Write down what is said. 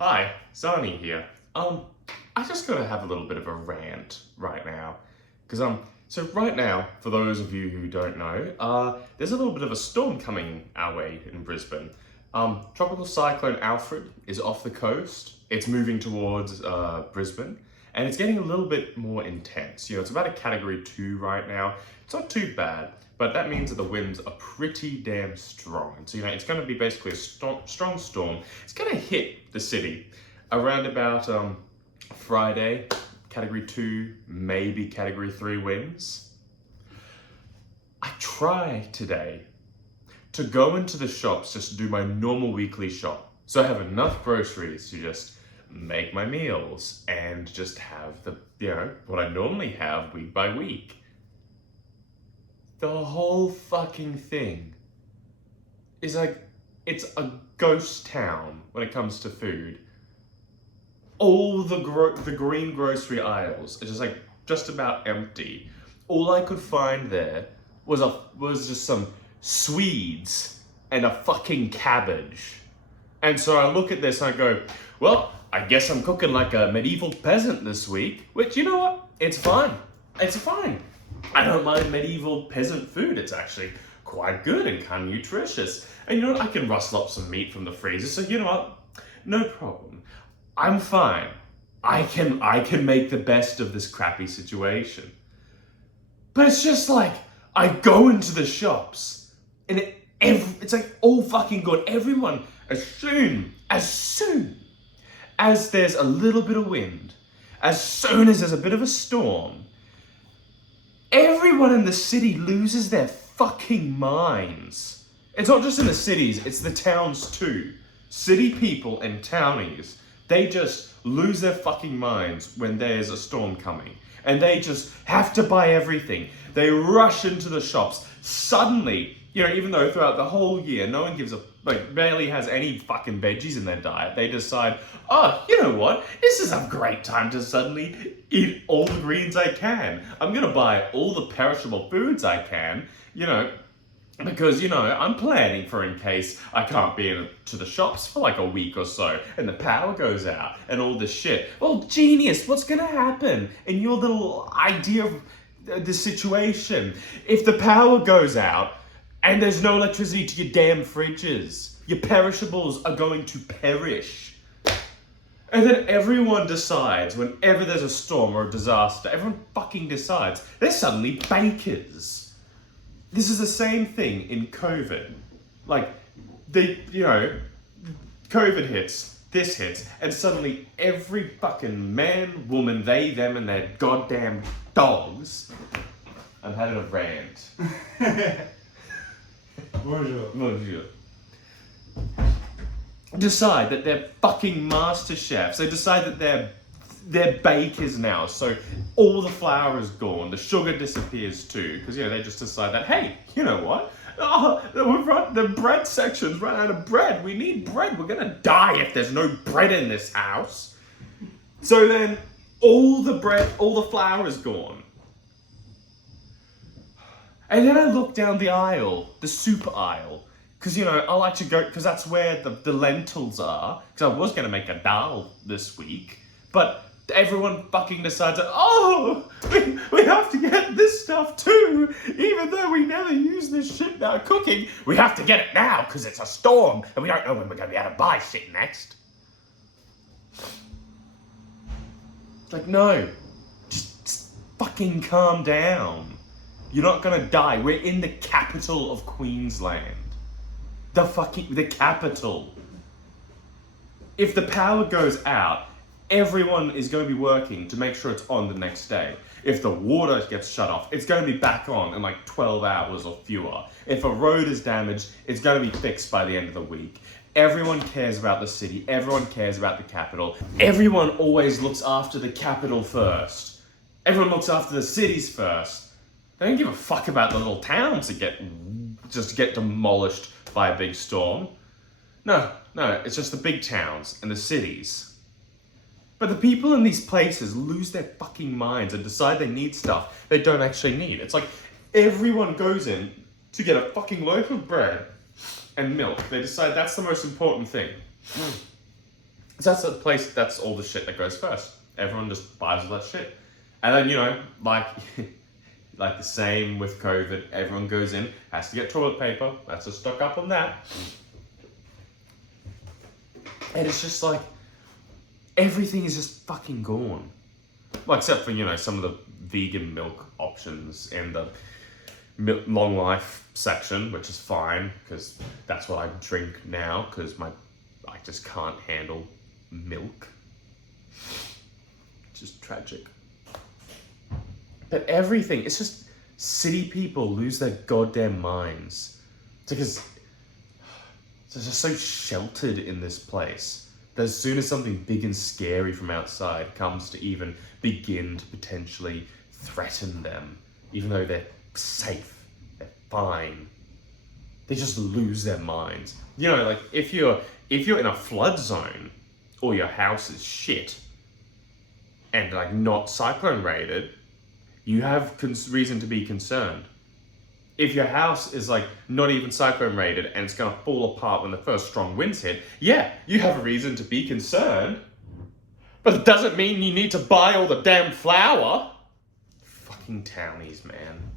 Hi, Zani here. I just gotta have a little bit of a rant right now. So right now, for those of you who don't know, there's a little bit of a storm coming our way in Brisbane. Tropical Cyclone Alfred is off the coast. It's moving towards Brisbane, and it's getting a little bit more intense. It's about a Category 2 right now. It's not too bad, but that means that the winds are pretty damn strong. And so, it's going to be basically a strong storm. It's going to hit the city around about Friday, Category 2, maybe Category 3 winds. I try today to go into the shops just to do my normal weekly shop. So I have enough groceries to just make my meals and just have what I normally have week by week. The whole fucking thing is it's a ghost town when it comes to food. All the green grocery aisles are just about empty. All I could find there was just some Swedes and a fucking cabbage. And so I look at this and I go, well, I guess I'm cooking like a medieval peasant this week, which, you know what? It's fine. It's fine. I don't mind medieval peasant food. It's actually quite good and kind of nutritious. And you know what? I can rustle up some meat from the freezer. So you know what? No problem. I'm fine. I can make the best of this crappy situation. But it's just I go into the shops and it's like all fucking good. Everyone, as soon as there's a little bit of wind, as soon as there's a bit of a storm, everyone in the city loses their fucking minds. It's not just in the cities, it's the towns too. City people and townies, they just lose their fucking minds when there's a storm coming. And they just have to buy everything. They rush into the shops. Suddenly, even though throughout the whole year, no one barely has any fucking veggies in their diet, they decide, oh, you know what? This is a great time to suddenly eat all the greens I can. I'm gonna buy all the perishable foods I can, because, I'm planning for in case I can't be to the shops for a week or so and the power goes out and all this shit. Well, genius, what's gonna happen in your little idea of the situation? If the power goes out and there's no electricity to your damn fridges, your perishables are going to perish. And then everyone decides, whenever there's a storm or a disaster, everyone fucking decides they're suddenly bakers. This is the same thing in COVID. COVID hits, this hits, and suddenly every fucking man, woman, they, them, and their goddamn dogs. I'm having a rant. Bonjour. Decide that they're fucking master chefs. They decide that they're bakers now, so all the flour is gone, the sugar disappears too, because they just decide that, hey, you know what? The bread section's run out of bread. We need bread. We're gonna die if there's no bread in this house. So then all the flour is gone. And then I look down the aisle, the soup aisle, because I like to go, because that's where the lentils are, because I was gonna make a dal this week, but everyone fucking decides that, oh, we have to get this stuff too, even though we never use this shit in our cooking. We have to get it now because it's a storm and we don't know when we're going to be able to buy shit next. It's no, just fucking calm down. You're not going to die. We're in the capital of Queensland. The capital. If the power goes out, everyone is going to be working to make sure it's on the next day. If the water gets shut off, it's going to be back on in 12 hours or fewer. If a road is damaged, it's going to be fixed by the end of the week. Everyone cares about the city. Everyone cares about the capital. Everyone always looks after the capital first. Everyone looks after the cities first. They don't give a fuck about the little towns that get demolished by a big storm. No, it's just the big towns and the cities. But the people in these places lose their fucking minds and decide they need stuff they don't actually need. It's everyone goes in to get a fucking loaf of bread and milk. They decide that's the most important thing. So that's the place, that's all the shit that goes first. Everyone just buys all that shit. And then, you know, like, like the same with COVID, everyone goes in, has to get toilet paper, has to stock up on that. And it's just like, everything is just fucking gone. Well, except for, you know, some of the vegan milk options in the long life section, which is fine, because that's what I drink now, because I just can't handle milk. It's just tragic. But everything, it's just city people lose their goddamn minds. It's because they're just so sheltered in this place that as soon as something big and scary from outside comes to even begin to potentially threaten them, even though they're safe, they're fine, they just lose their minds. You know, like if you're in a flood zone or your house is shit and like not cyclone rated, you have reason to be concerned. If your house is like not even cyclone rated and it's gonna fall apart when the first strong winds hit, yeah, you have a reason to be concerned. But it doesn't mean you need to buy all the damn flour. Fucking townies, man.